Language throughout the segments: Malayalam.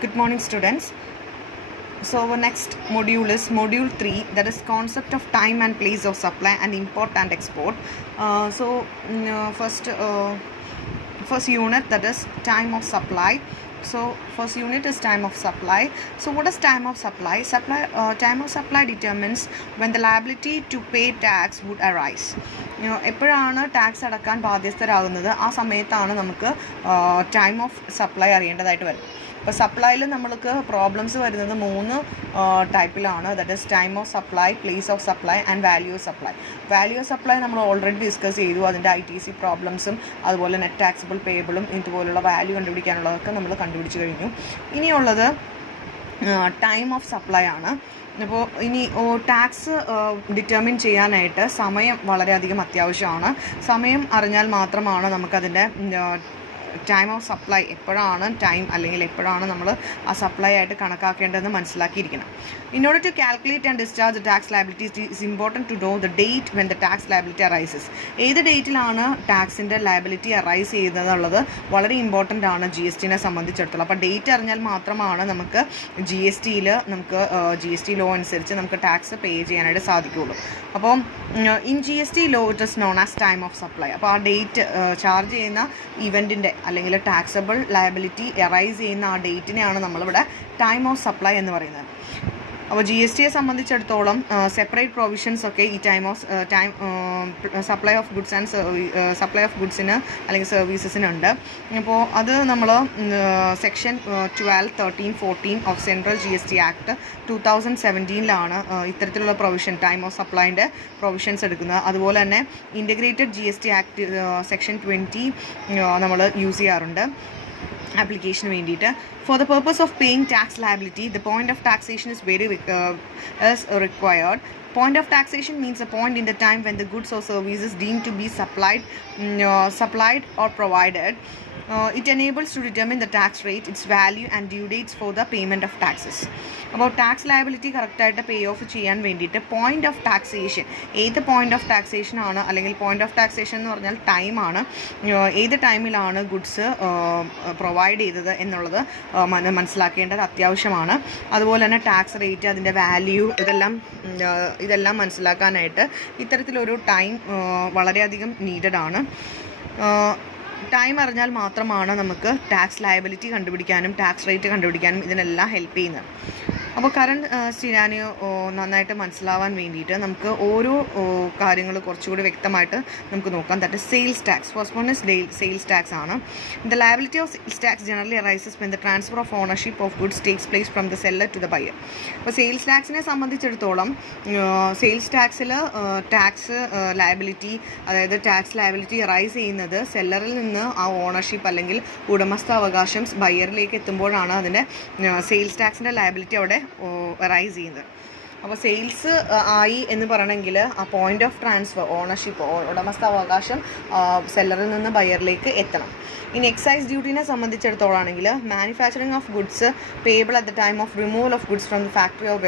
Good morning, students. So our next module is module 3, that is concept of time and place of supply and import and export. First unit, that is time of supply. So first unit is time of supply. So what is time of supply? Time of supply determines when the liability to pay tax would arise. എപ്പോഴാണ് ടാക്സ് അടക്കാൻ ബാധ്യസ്ഥരാകുന്നത് ആ സമയത്താണ് നമുക്ക് ടൈം ഓഫ് സപ്ലൈ അറിയേണ്ടതായിട്ട് വരുന്നത്. അപ്പോൾ സപ്ലൈയിൽ നമ്മൾക്ക് പ്രോബ്ലംസ് വരുന്നത് 3 ടൈപ്പിലാണ്. That is time of supply, place of supply and value of supply. Value of supply നമ്മൾ ഓൾറെഡി ഡിസ്കസ് ചെയ്തു. അതിൻ്റെ ITC പ്രോബ്ലംസും അതുപോലെ നെറ്റ് ടാക്സിബിൾ പേബിളും ഇതുപോലുള്ള വാല്യൂ കണ്ടുപിടിക്കാനുള്ളതൊക്കെ നമ്മൾ കണ്ടുപിടിച്ച് കഴിഞ്ഞു. ഇനിയുള്ളത് ടൈം ഓഫ് സപ്ലൈ ആണ്. അപ്പോൾ ഇനി ടാക്സ് ഡിറ്റർമിൻ ചെയ്യാനായിട്ട് സമയം വളരെയധികം അത്യാവശ്യമാണ്. സമയം അറിഞ്ഞാൽ മാത്രമാണ് നമുക്കതിൻ്റെ ടൈം ഓഫ് സപ്ലൈ എപ്പോഴാണ് ടൈം അല്ലെങ്കിൽ എപ്പോഴാണ് നമ്മൾ ആ സപ്ലൈ ആയിട്ട് കണക്കാക്കേണ്ടതെന്ന് മനസ്സിലാക്കിയിരിക്കണം. In order to calculate and discharge the tax liability it is important to know the date when the tax liability arises. ഏത് ഡേറ്റിലാണ് ടാക്സിൻ്റെ ലയബിലിറ്റി അറൈസ് ചെയ്യുന്നതെന്നുള്ളത് വളരെ ഇമ്പോർട്ടൻ്റ് ആണ് GSTനെ സംബന്ധിച്ചിടത്തോളം. അപ്പോൾ ഡേറ്റ് അറിഞ്ഞാൽ മാത്രമാണ് നമുക്ക് GST ലോ അനുസരിച്ച് നമുക്ക് ടാക്സ് പേ ചെയ്യാനായിട്ട് സാധിക്കുകയുള്ളൂ. അപ്പോൾ in GST law it is known as time of supply. അപ്പോൾ ആ ഡേറ്റ് ചാർജ് ചെയ്യുന്ന ഇവൻറ്റിൻ്റെ അല്ലെങ്കിൽ ടാക്സബിൾ ലയബിലിറ്റി അറൈസ് ചെയ്യുന്ന ആ ഡേറ്റിനെയാണ് നമ്മളിവിടെ ടൈം ഓഫ് സപ്ലൈ എന്ന് പറയുന്നത്. അപ്പോൾ GSTയെ സംബന്ധിച്ചിടത്തോളം സെപ്പറേറ്റ് പ്രൊവിഷൻസ് ഒക്കെ ഈ supply of goods and supply of ഗുഡ്സിന് അല്ലെങ്കിൽ സർവീസസിനുണ്ട്. അപ്പോൾ അത് നമ്മൾ section 12, 13, 14 of central GST act 2017 ഇത്തരത്തിലുള്ള പ്രൊവിഷൻ ടൈം ഓഫ് സപ്ലൈൻ്റെ പ്രൊവിഷൻസ് എടുക്കുന്നത്. അതുപോലെ തന്നെ ഇൻ്റഗ്രേറ്റഡ് GST ആക്ട് സെക്ഷൻ 20 നമ്മൾ യൂസ് ചെയ്യാറുണ്ട് ആപ്ലിക്കേഷന് വേണ്ടിയിട്ട്. For the purpose of paying tax liability, the point of taxation is required. Point of taxation means a point in the time when the goods or services deemed to be supplied or provided. It enables to determine the tax rate, its value and due dates for the payment of taxes. അപ്പോൾ ടാക്സ് ലയബിലിറ്റി കറക്റ്റായിട്ട് പേ ഓഫ് ചെയ്യാൻ വേണ്ടിയിട്ട് പോയിൻ്റ് ഓഫ് ടാക്സേഷൻ, ഏത് പോയിൻ്റ് ഓഫ് ടാക്സേഷൻ ആണ് അല്ലെങ്കിൽ പോയിൻ്റ് ഓഫ് ടാക്സേഷൻ എന്ന് പറഞ്ഞാൽ ടൈമാണ്, ഏത് ടൈമിലാണ് ഗുഡ്സ് പ്രൊവൈഡ് ചെയ്തത് എന്നുള്ളത് മനസ്സിലാക്കേണ്ടത് അത്യാവശ്യമാണ്. അതുപോലെ തന്നെ ടാക്സ് റേറ്റ്, അതിൻ്റെ വാല്യൂ, ഇതെല്ലാം മനസ്സിലാക്കാനായിട്ട് ഇത്തരത്തിലൊരു ടൈം വളരെയധികം നീഡഡ് ആണ്. ടൈം അറിഞ്ഞാൽ മാത്രമാണ് നമുക്ക് ടാക്സ് ലയബിലിറ്റി കണ്ടുപിടിക്കാനും ടാക്സ് റേറ്റ് കണ്ടുപിടിക്കാനും ഇതിനെല്ലാം ഹെൽപ്പ് ചെയ്യുന്നത്. അപ്പോൾ കറണ്ട് സിനാരിയോ നന്നായിട്ട് മനസ്സിലാവാൻ വേണ്ടിയിട്ട് നമുക്ക് ഓരോ കാര്യങ്ങൾ കുറച്ചുകൂടി വ്യക്തമായിട്ട് നമുക്ക് നോക്കാം. That is sales tax. First one is sales tax ആണ്. The liability of sales tax generally arises when the transfer of ownership of goods takes place from the seller to the buyer. അപ്പോൾ സെയിൽസ് ടാക്സിനെ സംബന്ധിച്ചിടത്തോളം സെയിൽസ് ടാക്സിൽ ടാക്സ് ലയബിലിറ്റി, അതായത് ടാക്സ് ലയബിലിറ്റി അറൈസ് ചെയ്യുന്നത് സെല്ലറിൽ നിന്ന് ആ ഓണർഷിപ്പ് അല്ലെങ്കിൽ ഉടമസ്ഥാവകാശം ബയറിലേക്ക് എത്തുമ്പോഴാണ് അതിൻ്റെ സെയിൽസ് ടാക്സിൻ്റെ ലയബിലിറ്റി അവിടെ അറൈസ് ചെയ്യുന്നത്. അപ്പോൾ സെയിൽസ് ആയി എന്ന് പറയണമെങ്കിൽ ആ പോയിൻ്റ് ഓഫ് ട്രാൻസ്ഫർ, ഓണർഷിപ്പ്, ഉടമസ്ഥാവകാശം സെല്ലറിൽ നിന്ന് ബയറിലേക്ക് എത്തണം. ഇനി എക്സൈസ് ഡ്യൂട്ടീനെ സംബന്ധിച്ചിടത്തോളാണെങ്കിൽ manufacturing of goods payable at the time of removal of goods from the factory of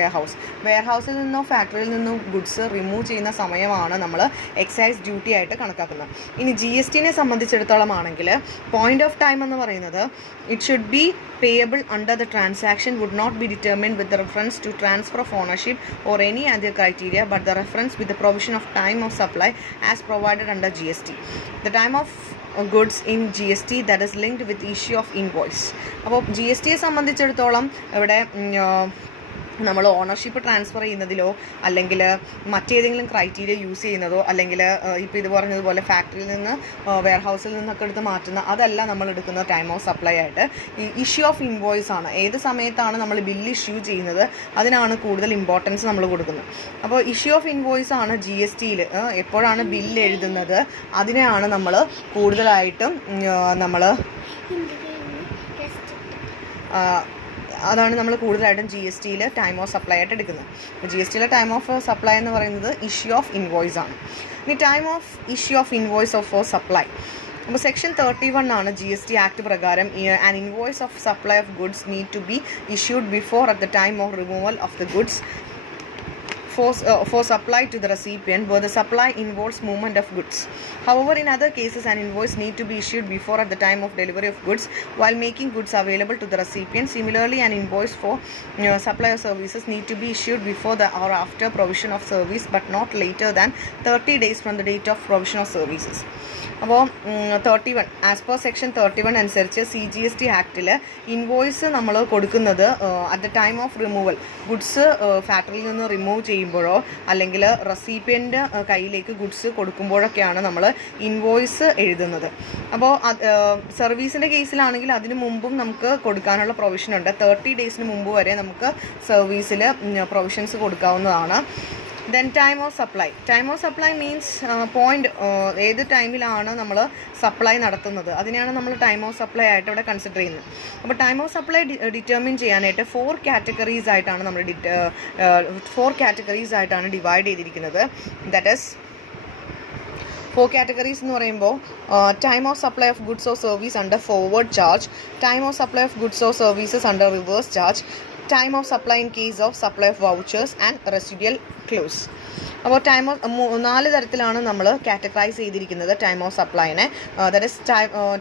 വെയർഹൗസിൽ നിന്നോ ഫാക്ടറിയിൽ നിന്നോ ഗുഡ്സ് റിമൂവ് ചെയ്യുന്ന സമയമാണ് നമ്മൾ എക്സൈസ് ഡ്യൂട്ടി ആയിട്ട് കണക്കാക്കുന്നത്. ഇനി GSTനെ സംബന്ധിച്ചിടത്തോളം ആണെങ്കിൽ പോയിൻ്റ് ഓഫ് ടൈം എന്ന് പറയുന്നത് it should be payable under the transaction would not be determined with reference to transfer of ownership or any other criteria but the reference with the provision of time of supply as provided under GST. The time of goods in GST that is linked with issue of invoice. അപ്പോൾ GSTയെ സംബന്ധിച്ചിടത്തോളം ഇവിടെ നമ്മൾ ഓണർഷിപ്പ് ട്രാൻസ്ഫർ ചെയ്യുന്നതിലോ അല്ലെങ്കിൽ മറ്റേതെങ്കിലും ക്രൈറ്റീരിയ യൂസ് ചെയ്യുന്നതോ അല്ലെങ്കിൽ ഇപ്പോൾ ഇത് പറഞ്ഞതുപോലെ ഫാക്ടറിയിൽ നിന്ന് വെയർഹൗസിൽ നിന്നൊക്കെ എടുത്ത് മാറ്റുന്ന അതല്ല നമ്മൾ എടുക്കുന്ന ടൈം ഓഫ് സപ്ലൈ ആയിട്ട്. ഈ ഇഷ്യൂ ഓഫ് ഇൻവോയ്സ് ആണ്. ഏത് സമയത്താണ് നമ്മൾ ബില്ല് ഇഷ്യൂ ചെയ്യുന്നത് അതിനാണ് കൂടുതൽ ഇമ്പോർട്ടൻസ് നമ്മൾ കൊടുക്കുന്നത്. അപ്പോൾ ഇഷ്യൂ ഓഫ് ഇൻവോയ്സ് ആണ് GSTയിൽ എപ്പോഴാണ് ബില്ല് എഴുതുന്നത് അതിനെയാണ് നമ്മൾ കൂടുതലായിട്ടും അതാണ് നമ്മൾ കൂടുതലായിട്ടും GSTയിൽ ടൈം ഓഫ് സപ്ലൈ ആയിട്ട് എടുക്കുന്നത്. GSTയിലെ ടൈം ഓഫ് സപ്ലൈ എന്ന് പറയുന്നത് ഇഷ്യൂ ഓഫ് ഇൻവോയ്സ് ആണ്. ഇനി time of issue of invoice of for supply. അപ്പോൾ സെക്ഷൻ 31 ആണ് GST ആക്ട് പ്രകാരം an invoice of supply of goods need to be issued before at the time of removal of the goods for supply to the recipient where the supply involves movement of goods. However, in other cases, an invoice need to be issued before at the time of delivery of goods while making goods available to the recipient. Similarly, an invoice for supply of services need to be issued before or after provision of service but not later than 30 days from the date of provision of services. അപ്പോൾ 31 ആസ് പെർ സെക്ഷൻ 31 അനുസരിച്ച് CGST ആക്ടിൽ ഇൻവോയ്സ് നമ്മൾ കൊടുക്കുന്നത് at the time of removal goods ഫാക്ടറിയിൽ നിന്ന് റിമൂവ് ചെയ്യുമ്പോഴോ അല്ലെങ്കിൽ റെസിപ്പിയൻ്റ് കയ്യിലേക്ക് ഗുഡ്സ് കൊടുക്കുമ്പോഴൊക്കെയാണ് നമ്മൾ ഇൻവോയ്സ് എഴുതുന്നത്. അപ്പോൾ സർവീസിൻ്റെ കേസിലാണെങ്കിൽ അതിന് മുമ്പും നമുക്ക് കൊടുക്കാനുള്ള പ്രൊവിഷൻ ഉണ്ട്. 30 ഡേയ്സിന് മുമ്പ് വരെ നമുക്ക് സർവീസിൽ പ്രൊവിഷൻസ് കൊടുക്കാവുന്നതാണ്. Then time of supply. Time of supply means point ഏത് ടൈമിലാണ് നമ്മൾ സപ്ലൈ നടത്തുന്നത് അതിനെയാണ് നമ്മൾ ടൈം ഓഫ് സപ്ലൈ ആയിട്ട് ഇവിടെ കൺസിഡർ ചെയ്യുന്നത്. അപ്പോൾ ടൈം ഓഫ് സപ്ലൈ ഡിറ്റർമിൻ ചെയ്യാനായിട്ട് 4 കാറ്റഗറീസ് ആയിട്ടാണ് നമ്മൾ 4 കാറ്റഗറീസ് ആയിട്ടാണ് ഡിവൈഡ് ചെയ്തിരിക്കുന്നത്. ദാറ്റ് ഈസ് 4 categories എന്ന് പറയുമ്പോൾ time of supply of goods or service under forward charge, time of supply of goods or services under reverse charge, time of supply in case of supply of vouchers and residual clause. അപ്പോൾ ടൈം ഓഫ് 4 തരത്തിലാണ് നമ്മൾ കാറ്റഗറൈസ് ചെയ്തിരിക്കുന്നത് ടൈം ഓഫ് സപ്ലൈനെ. That is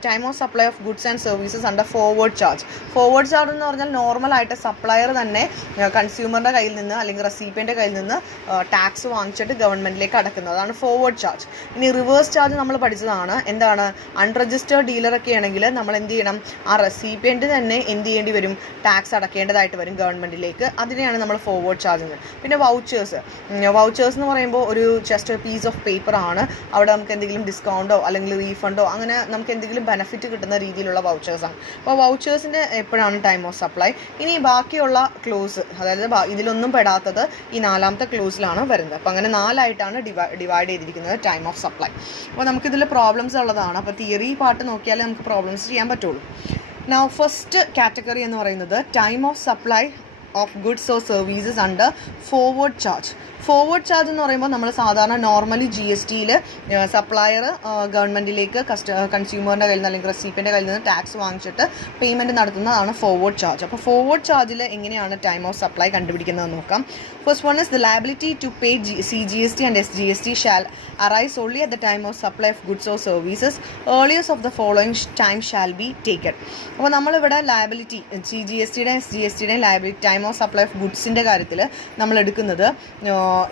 time of supply of goods and services under forward charge. Forward charge എന്ന് പറഞ്ഞാൽ നോർമലായിട്ട് സപ്ലയർ തന്നെ കൺസ്യൂമറിൻ്റെ കയ്യിൽ നിന്ന് അല്ലെങ്കിൽ റെസിപ്പിയൻ്റെ കയ്യിൽ നിന്ന് ടാക്സ് വാങ്ങിച്ചിട്ട് ഗവൺമെൻറ്റിലേക്ക് അടക്കുന്നത്, അതാണ് ഫോർവേഡ് ചാർജ്. ഇനി റിവേഴ്സ് ചാർജ് നമ്മൾ പഠിച്ചതാണ്. എന്താണ്? അൺരജിസ്റ്റേർഡ് ഡീലറൊക്കെ ആണെങ്കിൽ നമ്മൾ എന്ത് ചെയ്യണം? ആ റെസിപ്പിയൻ്റ് തന്നെ എന്ത് ചെയ്യേണ്ടി വരും? ടാക്സ് അടക്കേണ്ടതായിട്ട് വരും ഗവൺമെൻറ്റിലേക്ക്. അതിനെയാണ് നമ്മൾ ഫോർവേഡ് ചാർജ്. പിന്നെ വൗച്ചേഴ്സ് എന്ന് പറയുമ്പോൾ ഒരു ജസ്റ്റ് പീസ് ഓഫ് പേപ്പർ ആണ്. അവിടെ നമുക്ക് എന്തെങ്കിലും ഡിസ്കൗണ്ടോ അല്ലെങ്കിൽ റീഫണ്ടോ അങ്ങനെ നമുക്ക് എന്തെങ്കിലും ബെനിഫിറ്റ് കിട്ടുന്ന രീതിയിലുള്ള വൗച്ചേഴ്സാണ്. അപ്പോൾ വൗച്ചേഴ്സിൻ്റെ എപ്പോഴാണ് ടൈം ഓഫ് സപ്ലൈ. ഇനി ബാക്കിയുള്ള ക്ലോസ്, അതായത് ഇതിലൊന്നും പെടാത്തത് ഈ 4ാമത്തെ ക്ലോസിലാണ് വരുന്നത്. അപ്പോൾ അങ്ങനെ 4ആയിട്ടാണ് ഡിവൈഡ് ചെയ്തിരിക്കുന്നത് ടൈം ഓഫ് സപ്ലൈ. അപ്പോൾ നമുക്കിതിൽ പ്രോബ്ലംസ് ഉള്ളതാണ്. അപ്പോൾ തിയറി പാർട്ട് നോക്കിയാലേ നമുക്ക് പ്രോബ്ലംസ് ചെയ്യാൻ പറ്റുള്ളൂ. നൗ ഫസ്റ്റ് കാറ്റഗറി എന്ന് പറയുന്നത് time of supply of goods or services under forward charge. Forward charge എന്ന് പറയുമ്പോൾ നമ്മൾ സാധാരണ നോർമലി GSTയിൽ സപ്ലയർ ഗവൺമെൻറ്റിലേക്ക് കൺസ്യൂമറിൻ്റെ കയ്യിൽ നിന്ന് അല്ലെങ്കിൽ റെസിപ്പിയൻ്റെ കയ്യിൽ നിന്ന് ടാക്സ് വാങ്ങിച്ചിട്ട് പേയ്മെൻറ്റ് നടത്തുന്നതാണ് ഫോർവേഡ് ചാർജ്. അപ്പോൾ ഫോർവേഡ് ചാർജിൽ എങ്ങനെയാണ് ടൈം ഓഫ് സപ്ലൈ കണ്ടുപിടിക്കുന്നത് നോക്കാം. First one is the liability to pay CGST and SGST shall arise only at the time of supply of goods or services. Earliest of the following time shall be taken. അപ്പോൾ നമ്മളിവിടെ ലയബിലിറ്റി CGSTയുടെയും SGSTയുടെയും liability time of supply of ഗുഡ്സിൻ്റെ കാര്യത്തിൽ നമ്മൾ എടുക്കുന്നത്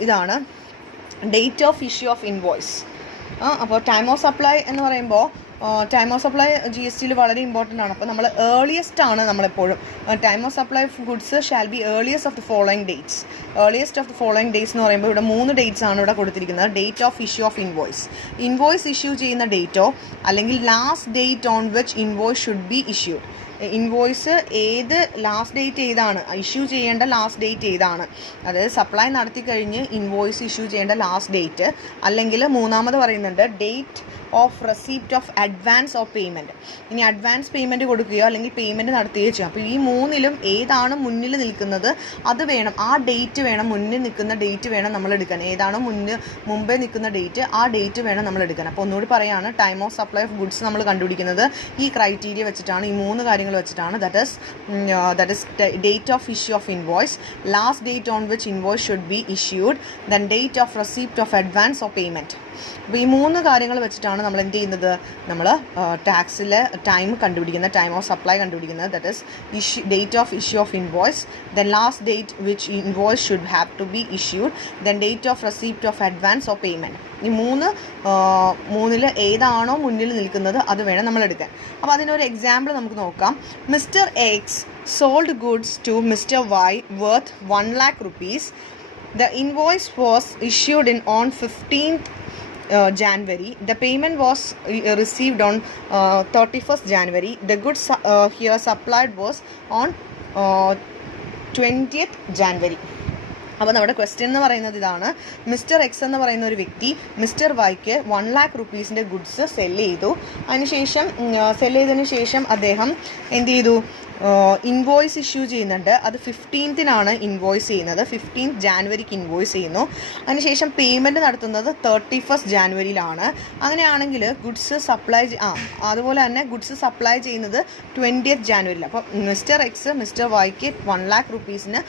ഇതാണ് date of issue of invoice. അപ്പോൾ ടൈം ഓഫ് സപ്ലൈ എന്ന് പറയുമ്പോൾ ടൈം ഓഫ് സപ്ലൈ GSTയിൽ വളരെ ഇമ്പോർട്ടൻ്റ് ആണ്. അപ്പോൾ നമ്മൾ ഏർലിയസ്റ്റ് ആണ് നമ്മളെപ്പോഴും time of supply of goods shall be earliest of the following dates. Earliest of the following dates എന്ന് പറയുമ്പോൾ ഇവിടെ 3 ഡേറ്റ്സ് ആണ് ഇവിടെ കൊടുത്തിരിക്കുന്നത്. Date of issue of invoice issue ചെയ്യുന്ന ഡേറ്റോ അല്ലെങ്കിൽ last date on which invoice should be issued. Invoice ഏത് ലാസ്റ്റ് ഡേറ്റ് ഏതാണ്, ഇഷ്യൂ ചെയ്യേണ്ട ലാസ്റ്റ് ഡേറ്റ് ഏതാണ്, അതായത് സപ്ലൈ നടത്തി കഴിഞ്ഞ് ഇൻവോയ്സ് ഇഷ്യൂ ചെയ്യേണ്ട ലാസ്റ്റ് ഡേറ്റ്, അല്ലെങ്കിൽ 3ാമത് പറയുന്നുണ്ട് date of receipt of advance of payment. ഇനി അഡ്വാൻസ് പേയ്മെൻറ്റ് കൊടുക്കുകയോ അല്ലെങ്കിൽ പേയ്മെൻറ്റ് നടത്തുകയോ ചെയ്യാം. അപ്പോൾ ഈ 3ലും ഏതാണ് മുന്നിൽ നിൽക്കുന്നത് അത് വേണം, ആ ഡേറ്റ് വേണം, മുന്നിൽ നിൽക്കുന്ന ഡേറ്റ് വേണം നമ്മൾ എടുക്കാൻ. ഏതാണോ മുമ്പേ നിൽക്കുന്ന ഡേറ്റ് ആ ഡേറ്റ് വേണം നമ്മൾ എടുക്കാൻ. അപ്പോൾ ഒന്നുകൂടി പറയുകയാണ്, time of supply of goods നമ്മൾ കണ്ടുപിടിക്കുന്നത് ഈ ക്രൈറ്റീരിയ വെച്ചിട്ടാണ്, ഈ 3 കാര്യങ്ങൾ വെച്ചിട്ടാണ്. That is date of issue of invoice, last date on which invoice should be issued, then date of receipt of advance of payment. അപ്പോൾ ഈ 3 കാര്യങ്ങൾ വെച്ചിട്ടാണ് നമ്മൾ എന്ത് ചെയ്യുന്നത്, നമ്മൾ ടാക്സിലെ ടൈം കണ്ടുപിടിക്കുന്നത്, ടൈം ഓഫ് സപ്ലൈ കണ്ടുപിടിക്കുന്നത്. That is date of issue of invoice, then last date which invoice should have to be issued, then date of receipt of advance of payment. ഈ 3ൽ ഏതാണോ മുന്നിൽ നിൽക്കുന്നത് അത് വേണം നമ്മൾ എടുക്കാൻ. അപ്പോൾ അതിനൊരു എക്സാമ്പിൾ നമുക്ക് നോക്കാം. Mister X sold goods to mister Y worth 1 lakh rupees. The invoice was issued on 15th January. The payment was received on 31st January. The goods here supplied was on 20th January. അപ്പോൾ നമ്മുടെ ക്വസ്റ്റ്യൻ എന്ന് പറയുന്നത് ഇതാണ്. മിസ്റ്റർ എക്സ് എന്ന് പറയുന്ന ഒരു വ്യക്തി മിസ്റ്റർ വൈക്ക് 1 lakh rupeesൻ്റെ ഗുഡ്സ് സെല്ല് ചെയ്തു. അതിനുശേഷം സെല്ല് ചെയ്തതിന് ശേഷം അദ്ദേഹം എന്ത് ചെയ്തു, ഇൻവോയ്സ് ഇഷ്യൂ ചെയ്യുന്നുണ്ട്. അത് 15-നാണ് ഇൻവോയ്സ് ചെയ്യുന്നത്. 15 ജാനുവരിക്ക് ഇൻവോയ്സ് ചെയ്യുന്നു. അതിനുശേഷം പേയ്മെൻറ്റ് നടത്തുന്നത് 31 ജാനുവരിയിലാണ്. അങ്ങനെയാണെങ്കിൽ ഗുഡ്സ് സപ്ലൈ അതുപോലെ തന്നെ ഗുഡ്സ് സപ്ലൈ ചെയ്യുന്നത് 20 ജാനുവരിയിൽ. അപ്പോൾ മിസ്റ്റർ എക്സ് മിസ്റ്റർ വൈക്ക് 1 lakh rupeesന്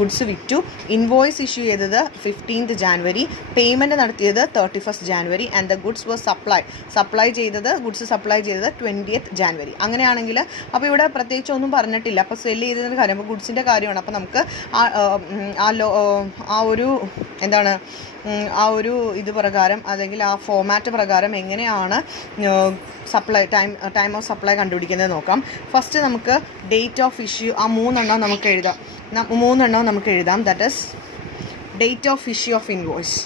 ഗുഡ്സ് വിറ്റു. ഇൻവോയ്സ് ഇഷ്യൂ ചെയ്തത് 15 ജാനുവരി, പേയ്മെൻറ്റ് നടത്തിയത് 31 January and the goods was goods supply ചെയ്തത് 20 ജാനുവരി. അങ്ങനെയാണെങ്കിൽ അപ്പോൾ ഇവിടെ പ്രത്യേകിച്ച് ഒന്നും പറഞ്ഞിട്ടില്ല. അപ്പോൾ സെല്ല് ചെയ്തതിൻ്റെ കാര്യം, അപ്പോൾ ഗുഡ്സിൻ്റെ കാര്യമാണ്. അപ്പോൾ നമുക്ക് ആ ഒരു ഇത് പ്രകാരം അല്ലെങ്കിൽ ആ ഫോമാറ്റ് പ്രകാരം എങ്ങനെയാണ് ടൈം ഓഫ് സപ്ലൈ കണ്ടുപിടിക്കുന്നത് നോക്കാം. ഫസ്റ്റ് നമുക്ക് ഡേറ്റ് ഓഫ് ഇഷ്യൂ ആ മൂന്നെണ്ണം നമുക്ക് എഴുതാം. That is date of issue of invoice.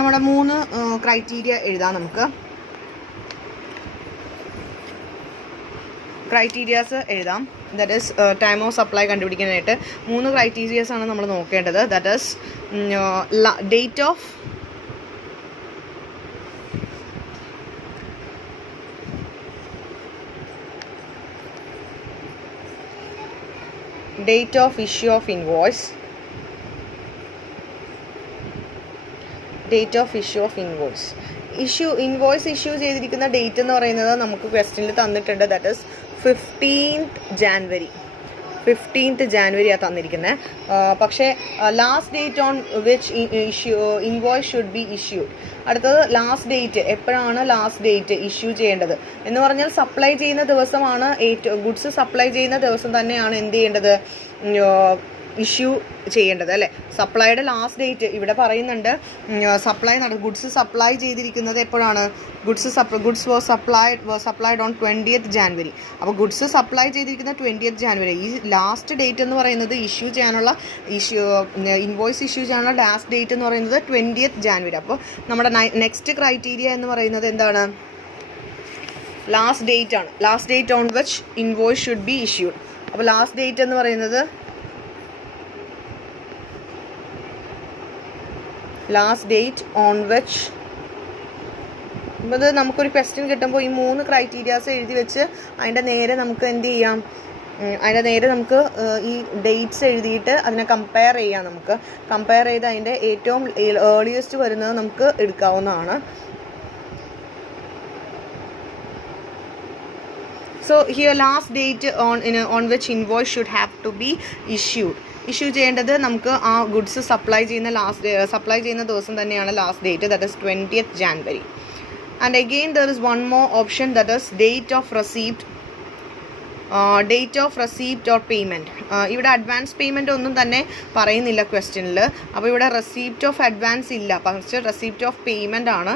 നമ്മുടെ 3 ക്രൈറ്റീരിയ എഴുതാം. നമുക്ക് ക്രൈറ്റീരിയാസ് എഴുതാം. That is time of supply കണ്ടുപിടിക്കാനായിട്ട് 3 ക്രൈറ്റീരിയാസ് ആണ് നമ്മൾ നോക്കേണ്ടത്. That is date of issue of invoice, invoice issue ചെയ്തിരിക്കുന്ന ഡേറ്റ് എന്ന് പറയുന്നത് നമുക്ക് ക്വസ്റ്റ്യനിൽ തന്നിട്ടുണ്ട്. ദാറ്റ് ഈസ് 15th ജാനുവരിയാണ് തന്നിരിക്കുന്നത്. പക്ഷേ last date on which invoice should be issued. അടുത്തത് ലാസ്റ്റ് ഡേറ്റ്, എപ്പോഴാണ് ലാസ്റ്റ് ഡേറ്റ് ഇഷ്യൂ ചെയ്യേണ്ടത് എന്ന് പറഞ്ഞാൽ സപ്ലൈ ചെയ്യുന്ന ദിവസമാണ് ഗുഡ്സ് സപ്ലൈ ചെയ്യുന്ന ദിവസം തന്നെയാണ് എന്ത് ചെയ്യേണ്ടത്, ഇഷ്യൂ ചെയ്യേണ്ടത് അല്ലേ. സപ്ലൈയുടെ ലാസ്റ്റ് ഡേറ്റ് ഇവിടെ പറയുന്നുണ്ട്. ഗുഡ്സ് സപ്ലൈ ചെയ്തിരിക്കുന്നത് എപ്പോഴാണ്, goods was supplied on 20th January. അപ്പോൾ ഗുഡ്സ് സപ്ലൈ ചെയ്തിരിക്കുന്ന 20th ജാനുവരി. ഈ ലാസ്റ്റ് ഡേറ്റ് എന്ന് പറയുന്നത് ഇൻവോയ്സ് ഇഷ്യൂ ചെയ്യാനുള്ള ലാസ്റ്റ് ഡേറ്റ് എന്ന് പറയുന്നത് 20th ജാനുവരി. അപ്പോൾ നമ്മുടെ നെക്സ്റ്റ് ക്രൈറ്റീരിയ എന്ന് പറയുന്നത് എന്താണ്, ലാസ്റ്റ് ഡേറ്റ് ആണ്. Last date on which invoice should be issued. അപ്പോൾ ലാസ്റ്റ് ഡേറ്റ് എന്ന് പറയുന്നത് ഇത് നമുക്കൊരു ക്വസ്റ്റ്യൻ കിട്ടുമ്പോൾ ഈ 3 ക്രൈറ്റീരിയാസ് എഴുതി വെച്ച് അതിൻ്റെ നേരെ നമുക്ക് എന്ത് ചെയ്യാം, നമുക്ക് ഈ ഡേറ്റ്സ് എഴുതിയിട്ട് അതിനെ കമ്പയർ ചെയ്യാം. നമുക്ക് കമ്പയർ ചെയ്ത് അതിൻ്റെ ഏറ്റവും ഏർലിയസ്റ്റ് വരുന്നത് നമുക്ക് എടുക്കാവുന്നതാണ്. So here last date on which invoice should have to be issued. Issue ചെയ്യേണ്ടത് നമുക്ക് ആ ഗുഡ്സ് സപ്ലൈ ചെയ്യുന്ന ദിവസം തന്നെയാണ് last date. That is 20th January. And again there is one more option, that is date of receipt or payment. ഇവിടെ അഡ്വാൻസ് പേയ്മെൻറ്റ് ഒന്നും തന്നെ പറയുന്നില്ല ക്വസ്റ്റ്യനിൽ. അപ്പോൾ ഇവിടെ റെസീപ്റ്റ് ഓഫ് അഡ്വാൻസ് ഇല്ല, പക്ഷേ റെസീപ്റ്റ് ഓഫ് പേയ്മെൻ്റ് ആണ്.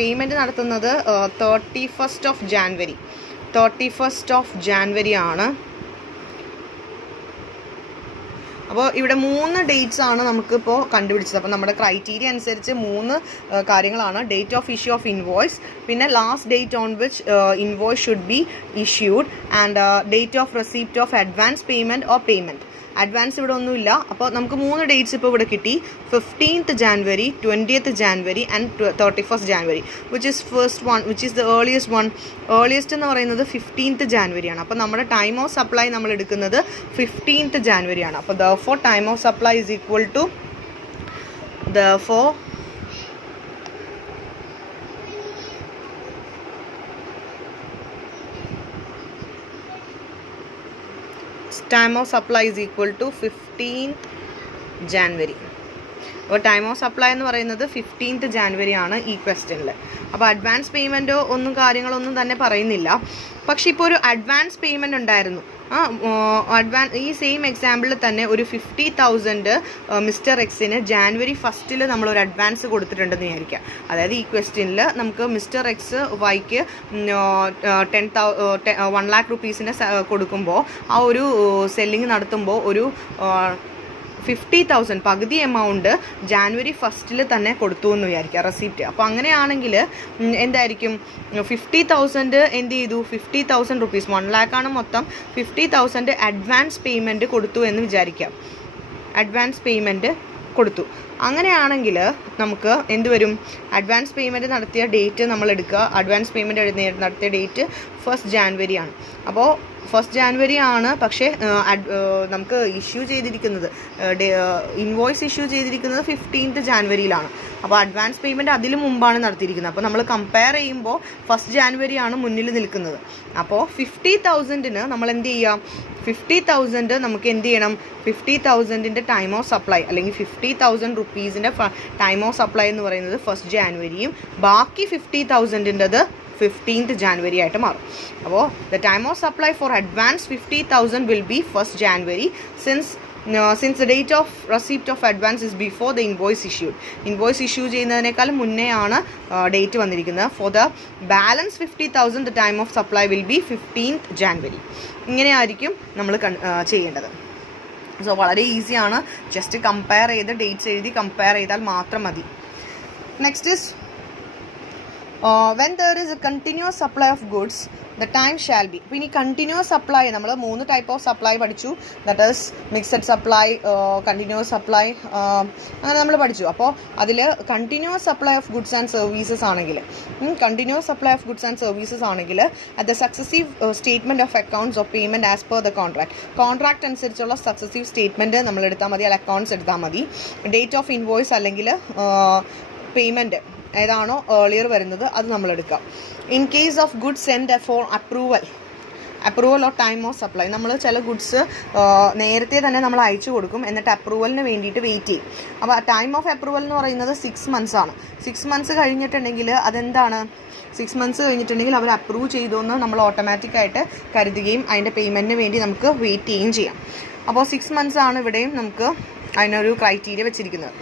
പേയ്മെൻറ്റ് നടത്തുന്നത് 31st of January ആണ്. അപ്പോൾ ഇവിടെ 3 ഡേറ്റ്സ് ആണ് നമുക്കിപ്പോൾ കണ്ടുപിടിച്ചത്. അപ്പോൾ നമ്മുടെ ക്രൈറ്റീരിയ അനുസരിച്ച് 3 കാര്യങ്ങളാണ്. Date of issue of invoice, പിന്നെ last date on which invoice should be issued, and date of receipt of advance payment or payment. Advance ഇവിടെ ഒന്നുമില്ല. അപ്പോൾ നമുക്ക് 3 ഡേറ്റ്സ് ഇപ്പോൾ ഇവിടെ കിട്ടി. 15th January, 20th January and 31st January. Which is the earliest എന്ന് പറയുന്നത് 15th ജാനുവരിയാണ്. അപ്പോൾ നമ്മുടെ ടൈം ഓഫ് സപ്ലൈ നമ്മൾ എടുക്കുന്നത് 15th ജാനുവരിയാണ്. അപ്പോൾ therefore time of supply is equal to time of supply is equal to 15th January. അപ്പോൾ ടൈം ഓഫ് സപ്ലൈ എന്ന് പറയുന്നത് 15th ജാനുവരി ആണ് ഈ ക്വസ്റ്റ്യനിൽ. അപ്പോൾ അഡ്വാൻസ് പേയ്മെൻറ്റോ കാര്യങ്ങളൊന്നും തന്നെ പറയുന്നില്ല. പക്ഷേ ഇപ്പോൾ ഒരു അഡ്വാൻസ് പേയ്മെൻറ്റ് ഉണ്ടായിരുന്നു. ഈ സെയിം എക്സാമ്പിളിൽ തന്നെ ഒരു 50,000 മിസ്റ്റർ എക്സിന് January 1st നമ്മളൊരു അഡ്വാൻസ് കൊടുത്തിട്ടുണ്ടെന്ന് വിചാരിക്കുക. അതായത് ഈ ക്വസ്റ്റ്യനിൽ നമുക്ക് മിസ്റ്റർ എക്സ് വൈക്ക് 1 lakh rupeesന് കൊടുക്കുമ്പോൾ ആ ഒരു സെല്ലിങ് നടത്തുമ്പോൾ ഒരു 50,000 പകുതി എമൗണ്ട് January 1st തന്നെ കൊടുത്തു എന്ന് വിചാരിക്കുക റെസിപ്റ്റ്. അപ്പോൾ അങ്ങനെയാണെങ്കിൽ എന്തായിരിക്കും, 50,000 എന്ത് ചെയ്തു, 50,000 rupees 1 lakh ആണ് മൊത്തം, 50,000 അഡ്വാൻസ് പേയ്മെൻറ്റ് കൊടുത്തു എന്ന് വിചാരിക്കാം. അഡ്വാൻസ് പേയ്മെൻറ്റ് കൊടുത്തു. അങ്ങനെയാണെങ്കിൽ നമുക്ക് എന്ത് വരും? അഡ്വാൻസ് പേയ്മെൻറ്റ് നടത്തിയ ഡേറ്റ് നമ്മൾ എടുക്കുക. അഡ്വാൻസ് പേയ്മെൻറ്റ് നടത്തിയ ഡേറ്റ് 1st January ആണ്. അപ്പോൾ 1st January ആണ്, പക്ഷേ നമുക്ക് ഇഷ്യൂ ചെയ്തിരിക്കുന്നത് ഇൻവോയ്സ് ഇഷ്യൂ ചെയ്തിരിക്കുന്നത് 15th January അപ്പോൾ അഡ്വാൻസ് പേയ്മെൻറ്റ് അതിന് മുമ്പാണ് നടത്തിയിരിക്കുന്നത്. അപ്പോൾ നമ്മൾ കമ്പയർ ചെയ്യുമ്പോൾ 1st January ആണ് മുന്നിൽ നിൽക്കുന്നത്. അപ്പോൾ 50,000-ന് നമ്മൾ എന്ത് ചെയ്യാം? 50,000 നമുക്ക് എന്ത് ചെയ്യണം? 50,000-ൻ്റെ ടൈം ഓഫ് സപ്ലൈ അല്ലെങ്കിൽ 50,000 rupees-ൻ്റെ ടൈം ഓഫ് സപ്ലൈ എന്ന് പറയുന്നത് 1st January-യും ബാക്കി 50,000-ൻ്റെത് 15th January ആയിട്ട് മാറും. അപ്പോൾ the time of supply four advance 50,000 will be 1st January since the date of receipt of advance is before the invoice issued. Invoice issue ചെയ്യുന്നതിനേക്കാൾ മുന്നേ ആണ് ഡേറ്റ് വന്നിരിക്കുന്നത്. For the balance 50,000 the time of supply will be 15th January. ഇങ്ങനെയായിരിക്കും നമ്മൾ ചെയ്യേണ്ടത്. സോ വളരെ ഈസിയാണ്. ജസ്റ്റ് കമ്പയർ ചെയ്ത് ഡേറ്റ്സ് എഴുതി കമ്പയർ ചെയ്താൽ മാത്രം മതി. Next is when there is a continuous supply of goods, the time shall be. അപ്പോൾ ഇനി കണ്ടിന്യൂസ് സപ്ലൈ നമ്മൾ 3 ടൈപ്പ് ഓഫ് സപ്ലൈ പഠിച്ചു. That is mixed supply, continuous supply, അങ്ങനെ നമ്മൾ പഠിച്ചു. അപ്പോൾ അതിൽ continuous supply of goods and services ആണെങ്കിൽ at the successive statement of accounts of payment as per the contract അനുസരിച്ചുള്ള സക്സസീവ് സ്റ്റേറ്റ്മെൻറ്റ് നമ്മൾ എടുത്താൽ മതി, അല്ലെങ്കിൽ അക്കൗണ്ട്സ് എടുത്താൽ മതി. ഡേറ്റ് ഓഫ് ഇൻവോയ്സ് അല്ലെങ്കിൽ പേയ്മെൻറ്റ് ഏതാണോ ഏർലിയർ വരുന്നത് അത് നമ്മൾ എടുക്കാം. In case of goods send for approval of time of supply, നമ്മൾ ചില ഗുഡ്സ് നേരത്തെ തന്നെ നമ്മൾ അയച്ചു കൊടുക്കും, എന്നിട്ട് അപ്രൂവലിന് വേണ്ടിയിട്ട് വെയിറ്റ് ചെയ്യും. അപ്പോൾ ടൈം ഓഫ് അപ്രൂവൽ എന്ന് പറയുന്നത് 6 months ആണ്. 6 months കഴിഞ്ഞിട്ടുണ്ടെങ്കിൽ അതെന്താണ്? 6 months കഴിഞ്ഞിട്ടുണ്ടെങ്കിൽ അവർ അപ്രൂവ് ചെയ്തോന്ന് നമ്മൾ ഓട്ടോമാറ്റിക്കായിട്ട് കരുതുകയും അതിൻ്റെ പേയ്മെൻറ്റിന് വേണ്ടി നമുക്ക് വെയിറ്റ് ചെയ്യുകയും ചെയ്യാം. അപ്പോൾ 6 months ആണ് ഇവിടെയും നമുക്ക് അതിനൊരു ക്രൈറ്റീരിയ വെച്ചിരിക്കുന്നത്.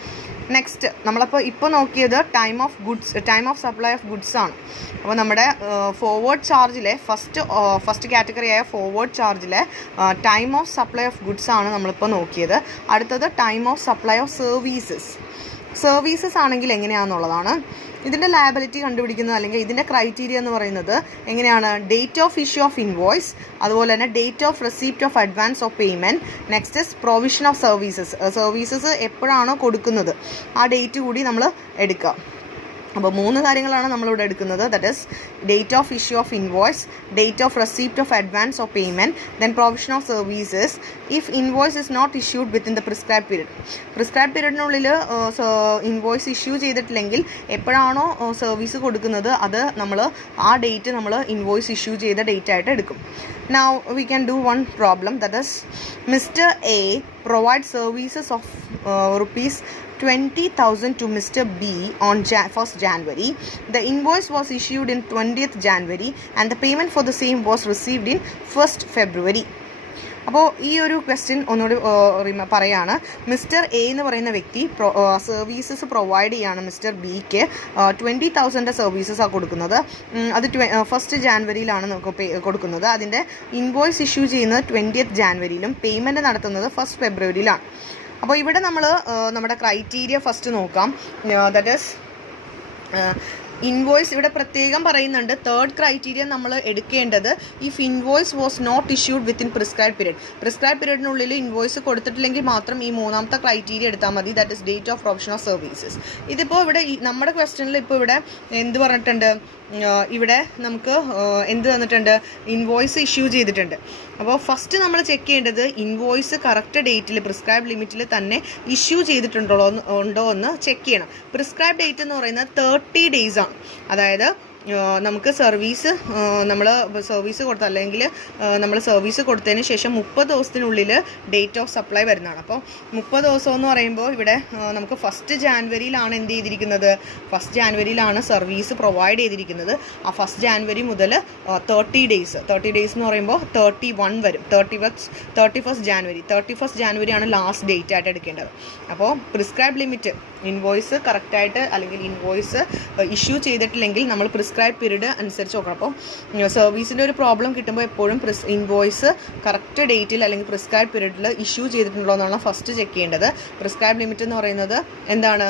നെക്സ്റ്റ് നമ്മളപ്പോൾ ഇപ്പോൾ നോക്കിയത് time of supply of goods ആണ്. അപ്പോൾ നമ്മുടെ ഫോർവേഡ് ചാർജിലെ ഫസ്റ്റ് കാറ്റഗറിയായ ഫോർവേഡ് ചാർജിലെ time of supply of goods ആണ് നമ്മളിപ്പോൾ നോക്കിയത്. അടുത്തത് time of supply of services ആണെങ്കിൽ എങ്ങനെയാണെന്നുള്ളതാണ്. ഇതിൻ്റെ ലയബിലിറ്റി കണ്ടുപിടിക്കുന്നത് അല്ലെങ്കിൽ ഇതിൻ്റെ ക്രൈറ്റീരിയ എന്ന് പറയുന്നത് എങ്ങനെയാണ്? Date of issue of invoice, അതുപോലെ തന്നെ date of receipt of advance of payment, next is provision of services എപ്പോഴാണോ കൊടുക്കുന്നത് ആ ഡേറ്റ് കൂടി നമ്മൾ എടുക്കുക. അപ്പോൾ 3 കാര്യങ്ങളാണ് നമ്മളിവിടെ എടുക്കുന്നത്. That is date of issue of invoice, date of receipt of advance of payment, then provision of services. If invoice is not issued within the prescribe പീരീഡിനുള്ളിൽ ഇൻവോയ്സ് ഇഷ്യൂ ചെയ്തിട്ടില്ലെങ്കിൽ എപ്പോഴാണോ സർവീസ് കൊടുക്കുന്നത് അത് നമ്മൾ ആ ഡേറ്റ് നമ്മൾ ഇൻവോയ്സ് ഇഷ്യൂ ചെയ്ത ഡേറ്റ് ആയിട്ട് എടുക്കും. Now we can do one problem, that is Mr. A provides services of rupees 20,000 to Mr. B on 1st January. The invoice was issued in 20th January and the payment for the same was received in 1st February. അപ്പോൾ ഈ ഒരു ക്വസ്റ്റ്യൻ ഒന്നുകൂടി പറയാണ്. മിസ്റ്റർ എ എന്ന് പറയുന്ന വ്യക്തി സർവീസസ് പ്രൊവൈഡ് ചെയ്യാണ് മിസ്റ്റർ ബിക്ക്. 20,000 സർവീസസാണ് കൊടുക്കുന്നത്. അത് 1st January നമുക്ക് കൊടുക്കുന്നത്. അതിൻ്റെ ഇൻവോയ്സ് ഇഷ്യൂ ചെയ്യുന്നത് 20th January പേയ്മെൻറ്റ് നടത്തുന്നത് 1st February. അപ്പോൾ ഇവിടെ നമ്മൾ നമ്മുടെ ക്രൈറ്റീരിയ ഫസ്റ്റ് നോക്കാം. ദാറ്റ് ഈസ് ഇൻവോയ്സ് ഇവിടെ പ്രത്യേകം പറയുന്നുണ്ട്. 3rd ക്രൈറ്റീരിയ നമ്മൾ എടുക്കേണ്ടത് if invoice was not issued within prescribe പീരീഡിനുള്ളിൽ ഇൻവോയ്സ് കൊടുത്തിട്ടില്ലെങ്കിൽ മാത്രം ഈ 3ാമത്തെ ക്രൈറ്റീരിയ എടുത്താൽ മതി. That is date of provision of services. ഇതിപ്പോൾ ഇവിടെ നമ്മുടെ ക്വസ്റ്റ്യനിൽ ഇപ്പോൾ ഇവിടെ എന്ത് പറഞ്ഞിട്ടുണ്ട്? ഇവിടെ നമുക്ക് എന്ത് തന്നിട്ടുണ്ട്? ഇൻവോയ്സ് ഇഷ്യൂ ചെയ്തിട്ടുണ്ട്. അപ്പോൾ ഫസ്റ്റ് നമ്മൾ ചെക്ക് ചെയ്യേണ്ടത് ഇൻവോയ്സ് കറക്റ്റ് ഡേറ്റിൽ പ്രിസ്ക്രൈബ് ലിമിറ്റിൽ തന്നെ ഇഷ്യൂ ചെയ്തിട്ടുണ്ടോ എന്ന് ചെക്ക് ചെയ്യണം. പ്രിസ്ക്രൈബ് ഡേറ്റ് എന്ന് പറയുന്നത് 30 days ആണ്. അതായത് നമുക്ക് സർവീസ് കൊടുത്ത അല്ലെങ്കിൽ നമ്മൾ സർവീസ് കൊടുത്തതിന് ശേഷം 30 ദിവസത്തിനുള്ളിൽ ഡേറ്റ് ഓഫ് സപ്ലൈ വരുന്നതാണ്. അപ്പോൾ 30 ദിവസം എന്ന് പറയുമ്പോൾ ഇവിടെ നമുക്ക് 1st January എന്ത് ചെയ്തിരിക്കുന്നത്? 1st January സർവീസ് പ്രൊവൈഡ് ചെയ്തിരിക്കുന്നത്. ആ 1st January മുതൽ 30 days എന്ന് പറയുമ്പോൾ 31 വരും. 31st January ആണ് ലാസ്റ്റ് ഡേറ്റ് ആയിട്ട് എടുക്കേണ്ടത്. അപ്പോൾ പ്രിസ്ക്രൈബ് ലിമിറ്റ് ഇൻവോയ്സ് കറക്റ്റായിട്ട് അല്ലെങ്കിൽ ഇൻവോയ്സ് ഇഷ്യൂ ചെയ്തിട്ടില്ലെങ്കിൽ നമ്മൾ പ്രിസ്ക്രൈബ് പീരീഡ് അനുസരിച്ച് നോക്കണം. അപ്പോൾ സർവീസിൻ്റെ ഒരു പ്രോബ്ലം കിട്ടുമ്പോൾ എപ്പോഴും ഇൻവോയ്സ് കറക്റ്റ് ഡേറ്റിൽ അല്ലെങ്കിൽ പ്രിസ്ക്രൈബ് പീരീഡിൽ ഇഷ്യൂ ചെയ്തിട്ടുണ്ടോ എന്നാണ് ഫസ്റ്റ് ചെക്ക് ചെയ്യേണ്ടത്. പ്രിസ്ക്രൈബ് ലിമിറ്റ് എന്ന് പറയുന്നത് എന്താണ്?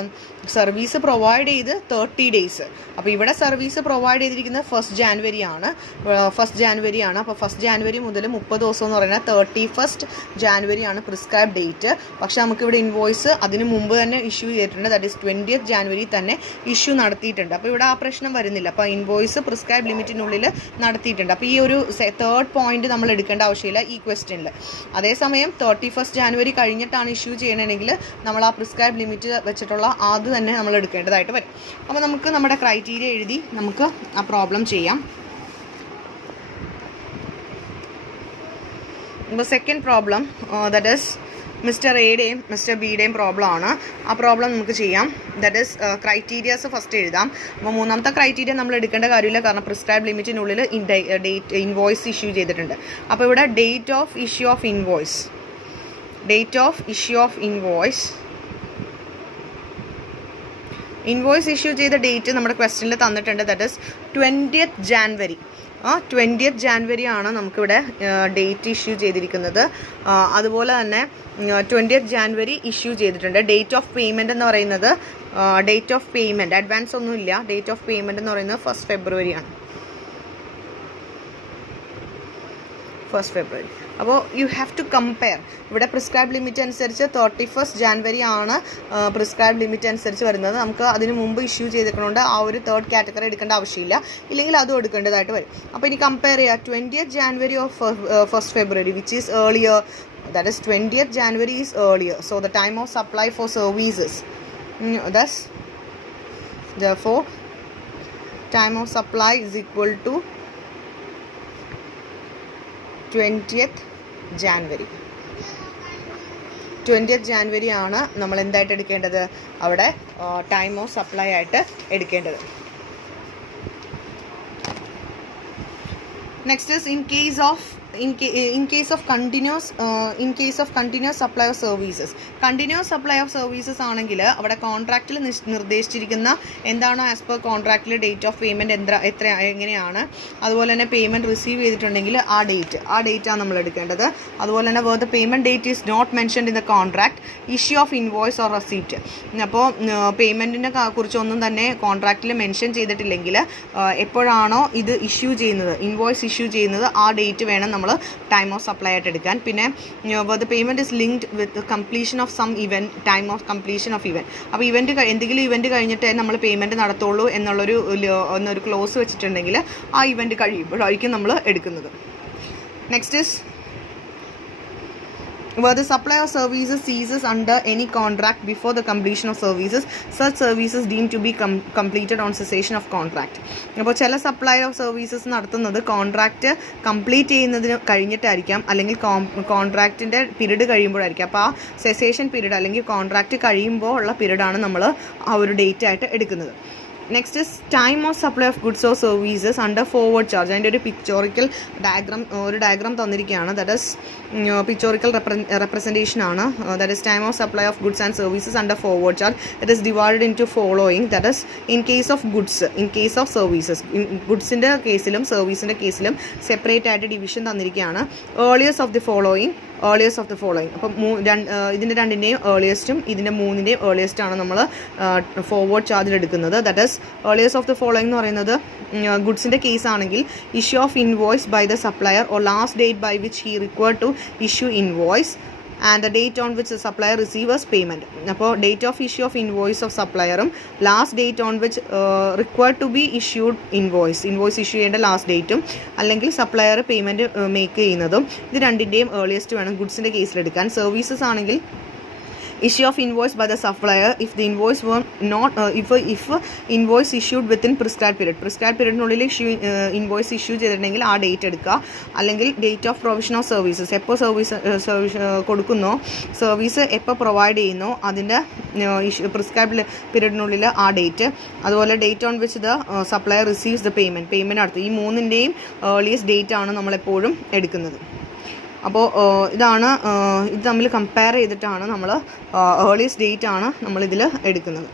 സർവീസ് പ്രൊവൈഡ് ചെയ്ത് 30 days. അപ്പോൾ ഇവിടെ സർവീസ് പ്രൊവൈഡ് ചെയ്തിരിക്കുന്നത് 1st January ആണ്. അപ്പോൾ 1st January മുതൽ 30 ദിവസം എന്ന് പറയുന്നത് 31st January ആണ് പ്രിസ്ക്രൈബ് ഡേറ്റ്. പക്ഷേ നമുക്കിവിടെ ഇൻവോയ്സ് അതിന് മുമ്പ് തന്നെ ഇഷ്യൂ ചെയ്തിട്ടുണ്ട്. ദാറ്റ് ഈസ് 20th January തന്നെ ഇഷ്യൂ നടത്തിയിട്ടുണ്ട്. അപ്പോൾ ഇവിടെ ആ പ്രശ്നം വരുന്നില്ല. അപ്പോൾ ഇൻവോയ്സ് പ്രിസ്ക്രൈബ് ലിമിറ്റിനുള്ളിൽ നടത്തിയിട്ടുണ്ട്. അപ്പോൾ ഈ ഒരു 3rd പോയിന്റ് നമ്മൾ എടുക്കേണ്ട ആവശ്യമില്ല ഈ ക്വസ്റ്റ്യനിൽ. അതേസമയം 31st January കഴിഞ്ഞിട്ടാണ് ഇഷ്യൂ ചെയ്യണമെങ്കിൽ നമ്മൾ ആ പ്രിസ്ക്രൈബ് ലിമിറ്റ് വെച്ചിട്ടുള്ള അത് തന്നെ നമ്മൾ എടുക്കേണ്ടതായിട്ട് വരും. അപ്പോൾ നമുക്ക് നമ്മുടെ ക്രൈറ്റീരിയ എഴുതി നമുക്ക് ആ പ്രോബ്ലം ചെയ്യാം. ഇപ്പോൾ second problem that is mister എയുടെയും മിസ്റ്റർ ബിയുടെയും പ്രോബ്ലം ആണ്. ആ പ്രോബ്ലം നമുക്ക് ചെയ്യാം. ദാറ്റ് ഈസ് ക്രൈറ്റീരിയാസ് ഫസ്റ്റ് എഴുതാം. അപ്പോൾ മൂന്നാമത്തെ ക്രൈറ്റീരിയ നമ്മൾ എടുക്കേണ്ട കാര്യമില്ല, കാരണം പ്രിസ്ക്രൈബ് ലിമിറ്റിനുള്ളിൽ ഡേറ്റ് ഇൻവോയ്സ് ഇഷ്യൂ ചെയ്തിട്ടുണ്ട്. അപ്പോൾ ഇവിടെ date of issue of invoice issue ചെയ്ത ഡേറ്റ് നമ്മുടെ ക്വസ്റ്റ്യനിൽ തന്നിട്ടുണ്ട്. That is 20th January. 20th January ആണ് നമുക്കിവിടെ ഡേറ്റ് ഇഷ്യൂ ചെയ്തിരിക്കുന്നത്. അതുപോലെ തന്നെ 20th January ഇഷ്യൂ ചെയ്തിട്ടുണ്ട്. ഡേറ്റ് ഓഫ് പേയ്മെൻറ്റ് എന്ന് പറയുന്നത് അഡ്വാൻസ് ഒന്നുമില്ല. ഡേറ്റ് ഓഫ് പേയ്മെൻറ്റ് എന്ന് പറയുന്നത് 1st February ആണ്. 1st February. അപ്പോൾ യു ഹാവ് ടു കമ്പയർ. ഇവിടെ പ്രിസ്ക്രൈബ് ലിമിറ്റ് അനുസരിച്ച് 31st January ആണ് പ്രിസ്ക്രൈബ് ലിമിറ്റ് അനുസരിച്ച് വരുന്നത്. നമുക്ക് അതിന് മുമ്പ് ഇഷ്യൂ ചെയ്തിട്ടുണ്ട്. ആ ഒരു 3rd കാറ്റഗറി എടുക്കേണ്ട ആവശ്യമില്ല, ഇല്ലെങ്കിൽ അതും എടുക്കേണ്ടതായിട്ട് വരും. അപ്പോൾ ഇനി കമ്പയർ ചെയ്യുക. 20th January of 1st February which is earlier. That is 20th January is earlier. So the time of supply for services. Thus, therefore, time of supply is equal to 20th January. 20th January ആണ് നമ്മൾ എന്തായിട്ട് എടുക്കേണ്ടത്? അവിടെ ടൈം ഓഫ് സപ്ലൈ ആയിട്ട് എടുക്കേണ്ടത്. Next is in case of continuous supply of services. Continuous supply of services ആണെങ്കിൽ അവിടെ കോൺട്രാക്റ്റിൽ നിർദ്ദേശിച്ചിരിക്കുന്ന എന്താണോ ആസ് പെർ കോൺട്രാക്റ്റിൽ ഡേറ്റ് ഓഫ് പേയ്മെൻറ്റ് എങ്ങനെയാണ്, അതുപോലെ തന്നെ പേയ്മെൻറ്റ് റിസീവ് ചെയ്തിട്ടുണ്ടെങ്കിൽ ആ ഡേറ്റാണ് നമ്മൾ എടുക്കേണ്ടത്. അതുപോലെ തന്നെ where the payment date is not mentioned in the contract, issue of invoice or receipt. അപ്പോൾ പേയ്മെൻറ്റിനെ കുറിച്ചൊന്നും തന്നെ കോൺട്രാക്റ്റിൽ മെൻഷൻ ചെയ്തിട്ടില്ലെങ്കിൽ എപ്പോഴാണോ ഇത് ഇഷ്യൂ ചെയ്യുന്നത്, ഇൻവോയ്സ് ഇഷ്യൂ ചെയ്യുന്നത്, ആ ഡേറ്റ് വേണം നമ്മൾ ടൈം ഓഫ് സപ്ലൈ ആയിട്ട് എടുക്കാൻ. പിന്നെ the payment is linked with completion of some event, time of completion of event. അപ്പോൾ എന്തെങ്കിലും ഇവൻറ്റ് കഴിഞ്ഞിട്ടേ നമ്മൾ പേയ്മെൻറ്റ് നടത്തുള്ളൂ എന്നൊരു ക്ലോസ് വെച്ചിട്ടുണ്ടെങ്കിൽ ആ ഇവൻറ്റ് കഴിയുമ്പോഴായിരിക്കും നമ്മൾ എടുക്കുന്നത്. Next is where the supply of services ceases under any contract before the completion of services, such services deemed to be completed on cessation of contract. അപ്പോൾ ചില സപ്ലൈ ഓഫ് സർവീസസ് നടത്തുന്നത് കോൺട്രാക്റ്റ് കംപ്ലീറ്റ് ചെയ്യുന്നതിന് കഴിഞ്ഞിട്ടായിരിക്കാം, അല്ലെങ്കിൽ കോൺട്രാക്റ്റിൻ്റെ പീരീഡ് കഴിയുമ്പോഴായിരിക്കും. അപ്പോൾ ആ സെസേഷൻ പീരീഡ് അല്ലെങ്കിൽ കോൺട്രാക്റ്റ് കഴിയുമ്പോൾ ഉള്ള പീരീഡാണ് നമ്മൾ ആ ഒരു ഡേറ്റ് ആയിട്ട് എടുക്കുന്നത്. Next is time of supply of goods or services under forward charge. അതിൻ്റെ ഒരു പിക്ചോറിക്കൽ ഡയഗ്രാം തന്നിരിക്കുകയാണ്. ദാറ്റ് ഇസ് പിക്ചോറിക്കൽ റെപ്രസെൻറ്റേഷൻ ആണ്. That is time of supply of goods and services under forward charge. That is divided into following. That is in case of goods, in case of services. ഗുഡ്സിൻ്റെ കേസിലും സർവീസിൻ്റെ കേസിലും സെപ്പറേറ്റ് ആയിട്ട് ഡിവിഷൻ തന്നിരിക്കുകയാണ്. Earliest of the following. അപ്പം ഇതിൻ്റെ രണ്ടിൻ്റെയും ഏർലിയസ്റ്റും ഇതിൻ്റെ മൂന്നിൻ്റെയും ഏർലിയസ്റ്റാണ് നമ്മൾ ഫോർവേഡ് ചാർജിൽ എടുക്കുന്നത്. That is earliest of the following എന്ന് പറയുന്നത് ഗുഡ്സിൻ്റെ കേസ് ആണെങ്കിൽ issue of invoice by the supplier or last date by which he required to issue invoice and the date on which the supplier receives payment. അപ്പോൾ date of issue of invoice of സപ്ലയറും last date on which required to be issued invoice issue ചെയ്യേണ്ട ലാസ്റ്റ് ഡേറ്റും അല്ലെങ്കിൽ സപ്ലയർ പേയ്മെൻറ്റ് മേക്ക് ചെയ്യുന്നതും, ഇത് രണ്ടിൻ്റെയും ഏർലിയസ്റ്റ് വേണം ഗുഡ്സിൻ്റെ കേസിലെടുക്കാൻ. സർവീസസ് ആണെങ്കിൽ issue of invoice by the supplier if the invoice were not if invoice issued within prescribed periodനുള്ളിൽ ഇൻവോയ്സ് ഇഷ്യൂ ചെയ്തിട്ടുണ്ടെങ്കിൽ ആ ഡേറ്റ് എടുക്കുക. അല്ലെങ്കിൽ date of provision of services, എപ്പോൾ സർവീസ് കൊടുക്കുന്നോ, സർവീസ് എപ്പോൾ പ്രൊവൈഡ് ചെയ്യുന്നോ അതിൻ്റെ പ്രിസ്ക്രൈബ്ഡ് പീരീഡിനുള്ളിൽ ആ ഡേറ്റ്. അതുപോലെ date on which the supplier receives the payment അടുത്ത്. ഈ മൂന്നിൻ്റെയും ഏർലിയസ്റ്റ് ഡേറ്റ് ആണ് നമ്മളെപ്പോഴും എടുക്കുന്നത്. അപ്പോൾ ഇത് തമ്മിൽ കമ്പയർ ചെയ്തിട്ടാണ് നമ്മൾ ഏർലിയസ്റ്റ് ഡേറ്റ് ആണ് നമ്മളിതിൽ എടുക്കുന്നത്.